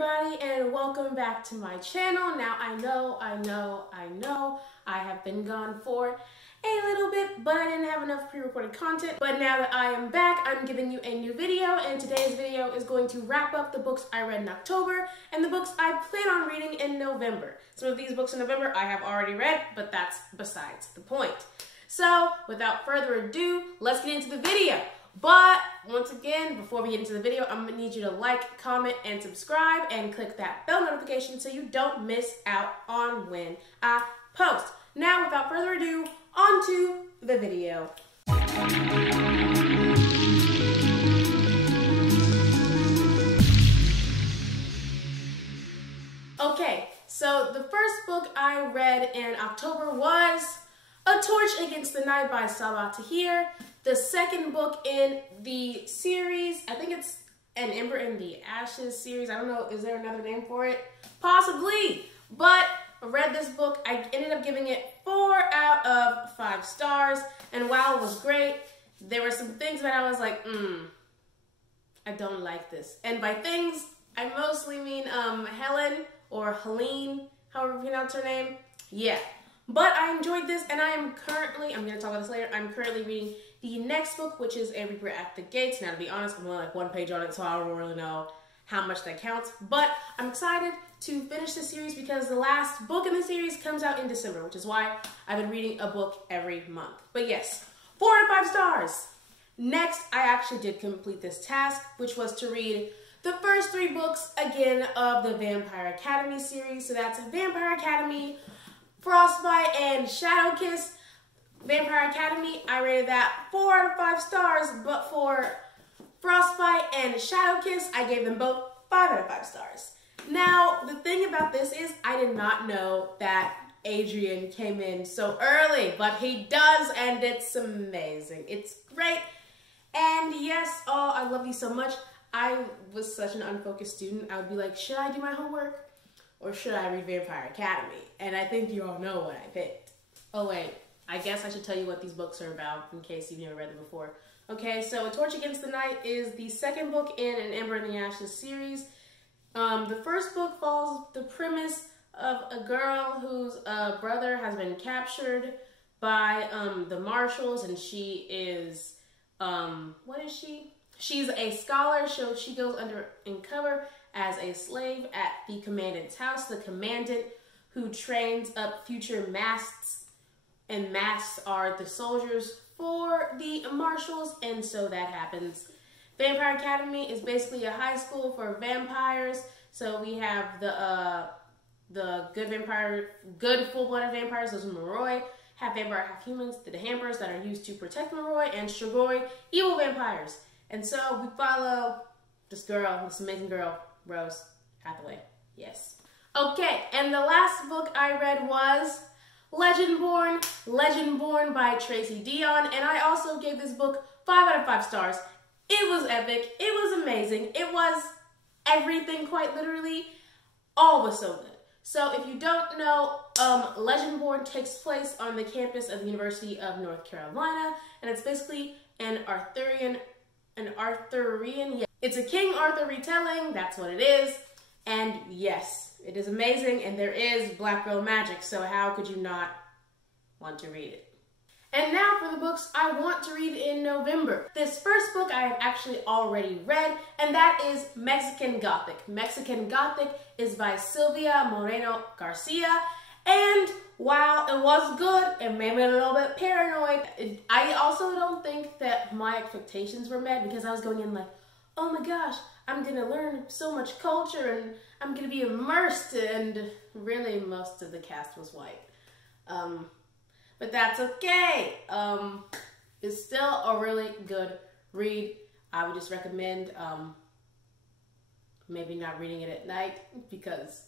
everybody, and welcome back to my channel. Now I know I have been gone for a little bit, but I didn't have enough pre-recorded content. But now that I am back, I'm giving you a new video, and today's video is going to wrap up the books I read in October and the books I plan on reading in November. Some of these books in November I have already read, but that's besides the point. So without further ado, let's get into the video. But once again, before we get into the video, I'm gonna need you to like, comment, and subscribe, and click that bell notification so you don't miss out on when I post. Now, without further ado, on to the video. Okay, so the first book I read in October was A Torch Against the Night by Sabaa Tahir. The second book in the series, I think it's An Ember in the Ashes series. I don't know, is there another name for it? Possibly, but I read this book. I ended up giving it 4 out of 5 stars, and while it was great, there were some things that I was like, I don't like this. And by things, I mostly mean Helen or Helene, however you pronounce her name. Yeah, but I enjoyed this, and I'm going to talk about this later, I'm currently reading the next book, which is A Reaper at the Gates. Now, to be honest, I'm only like 1 page on it, so I don't really know how much that counts. But I'm excited to finish this series because the last book in the series comes out in December, which is why I've been reading a book every month. But yes, 4 out of 5 stars. Next, I actually did complete this task, which was to read the first 3 books again of the Vampire Academy series. So that's Vampire Academy, Frostbite, and Shadow Kiss. Vampire Academy, I rated that 4 out of 5 stars, but for Frostbite and Shadow Kiss, I gave them both 5 out of 5 stars. Now, the thing about this is I did not know that Adrian came in so early, but he does, and it's amazing. It's great, and yes, oh, I love you so much. I was such an unfocused student. I would be like, should I do my homework, or should I read Vampire Academy? And I think you all know what I picked. Oh, wait. I guess I should tell you what these books are about in case you've never read them before. Okay, so A Torch Against the Night is the second book in An Ember in the Ashes series. The first book follows the premise of a girl whose brother has been captured by the Marshals, and she is, what is she? She's a scholar, so she goes in cover as a slave at the commandant's house. The commandant who trains up future masks, and masks are the soldiers for the Marshals, and so that happens. Vampire Academy is basically a high school for vampires. So we have the good full-blooded vampires, those are Moroi, half vampire, half humans, the Hampers that are used to protect Moroi, and Strigoi, evil vampires. And so we follow this girl, this amazing girl, Rose Hathaway. Yes. Okay, and the last book I read was Legendborn by Tracy, Deonn, and I also gave this book 5 out of 5 stars. It was epic. It was amazing. It was everything, quite literally. All was so good. So if you don't know, Legendborn takes place on the campus of the University of North Carolina, and it's basically an Arthurian, yeah. It's a King Arthur retelling, that's what it is. And yes, it is amazing, and there is black girl magic, so how could you not want to read it? And now for the books I want to read in November. This first book I have actually already read, and that is Mexican Gothic. Mexican Gothic is by Silvia Moreno-Garcia, and while it was good, it made me a little bit paranoid. I also don't think that my expectations were met, because I was going in like, oh my gosh, I'm gonna learn so much culture and I'm gonna be immersed, and really most of the cast was white. But that's okay. It's still a really good read. I would just recommend maybe not reading it at night, because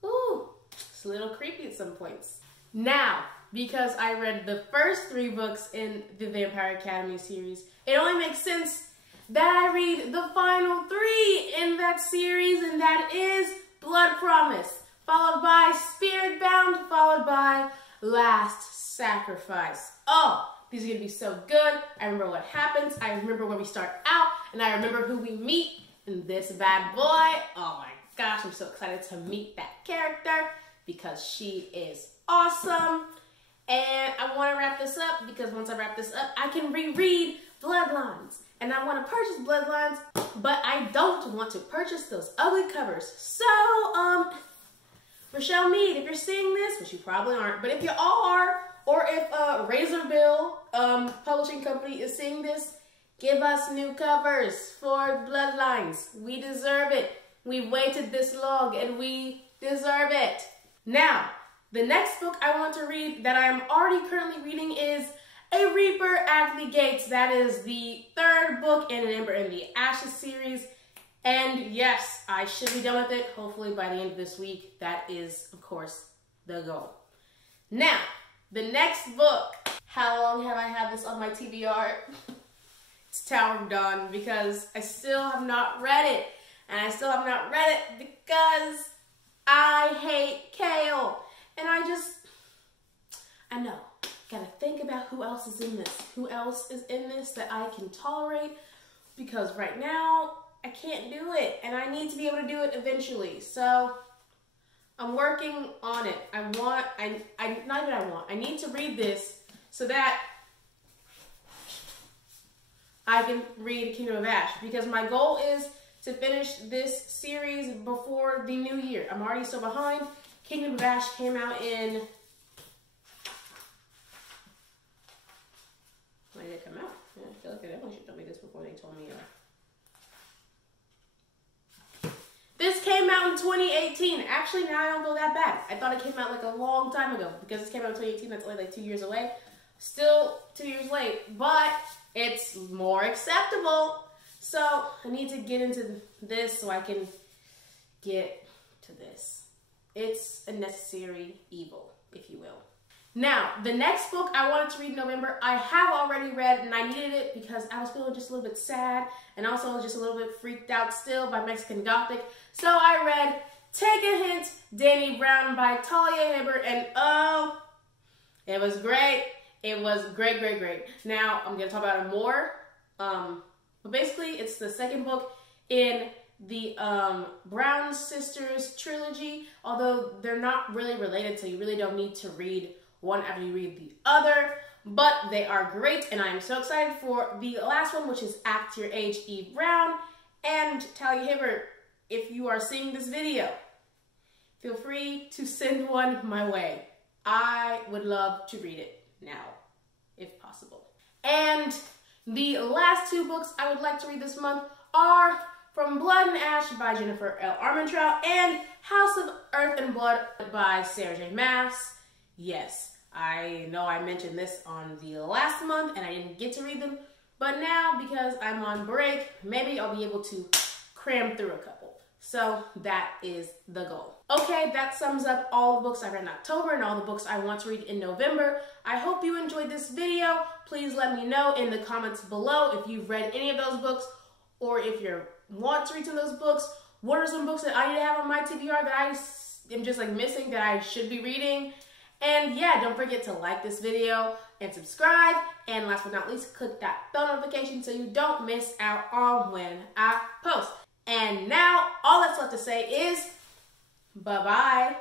it's a little creepy at some points. Now, because I read the first 3 books in the Vampire Academy series, it only makes sense that I read the final 3 in that series, and that is Blood Promise, followed by Spirit Bound, followed by Last Sacrifice. Oh, these are going to be so good. I remember what happens, I remember where we start out, and I remember who we meet, in this bad boy. Oh my gosh, I'm so excited to meet that character because she is awesome. And I want to wrap this up because once I wrap this up, I can reread Bloodlines. And I want to purchase Bloodlines, but I don't want to purchase those ugly covers. So, Richelle, Mead, if you're seeing this, which you probably aren't, but if you are, or if Razorbill Publishing Company is seeing this, give us new covers for Bloodlines. We deserve it. We waited this long and we deserve it. Now, the next book I want to read that I am already currently reading is A Reaper at the Gates. That is the third book in An Ember in the Ashes series. And yes, I should be done with it, hopefully by the end of this week. That is, of course, the goal. Now, the next book. How long have I had this on my TBR? It's Tower of Dawn, because I still have not read it. And I still have not read it because I hate Kale. And I know. Gotta think about who else is in this. Who else is in this that I can tolerate? Because right now, I can't do it. And I need to be able to do it eventually. So, I'm working on it. I need to read this so that I can read Kingdom of Ash. Because my goal is to finish this series before the new year. I'm already so behind. Kingdom of Ash came out in... When did it come out? Yeah, I feel like they definitely should tell me this before they told me. This came out in 2018. Actually, now I don't feel that bad. I thought it came out like a long time ago. Because this came out in 2018, that's only like 2 years away. Still 2 years late, but it's more acceptable. So I need to get into this so I can get to this. It's a necessary evil, if you will. Now, the next book I wanted to read in November, I have already read, and I needed it because I was feeling just a little bit sad, and also just a little bit freaked out still by Mexican Gothic. So I read Take a Hint, Dani Brown by Talia, Hibbert, and oh, it was great. It was great, great, great. Now, I'm going to talk about it more, but basically, it's the second book in the Brown Sisters trilogy, although they're not really related, so you really don't need to read one after you read the other, but they are great, and I am so excited for the last one, which is Act Your Age, Eve Brown, and Talia Hibbert. If you are seeing this video, feel free to send one my way. I would love to read it now, if possible. And the last two books I would like to read this month are From Blood and Ash by Jennifer L. Armentrout and House of Earth and Blood by Sarah J. Maas. Yes, I know I mentioned this on the last month and I didn't get to read them, but now because I'm on break, maybe I'll be able to cram through a couple. So that is the goal. Okay, that sums up all the books I read in October and all the books I want to read in November. I hope you enjoyed this video. Please let me know in the comments below if you've read any of those books or if you want to read some of those books. What are some books that I need to have on my TBR that I am just like missing that I should be reading? And yeah, don't forget to like this video and subscribe. And last but not least, click that bell notification so you don't miss out on when I post. And now, all that's left to say is bye-bye.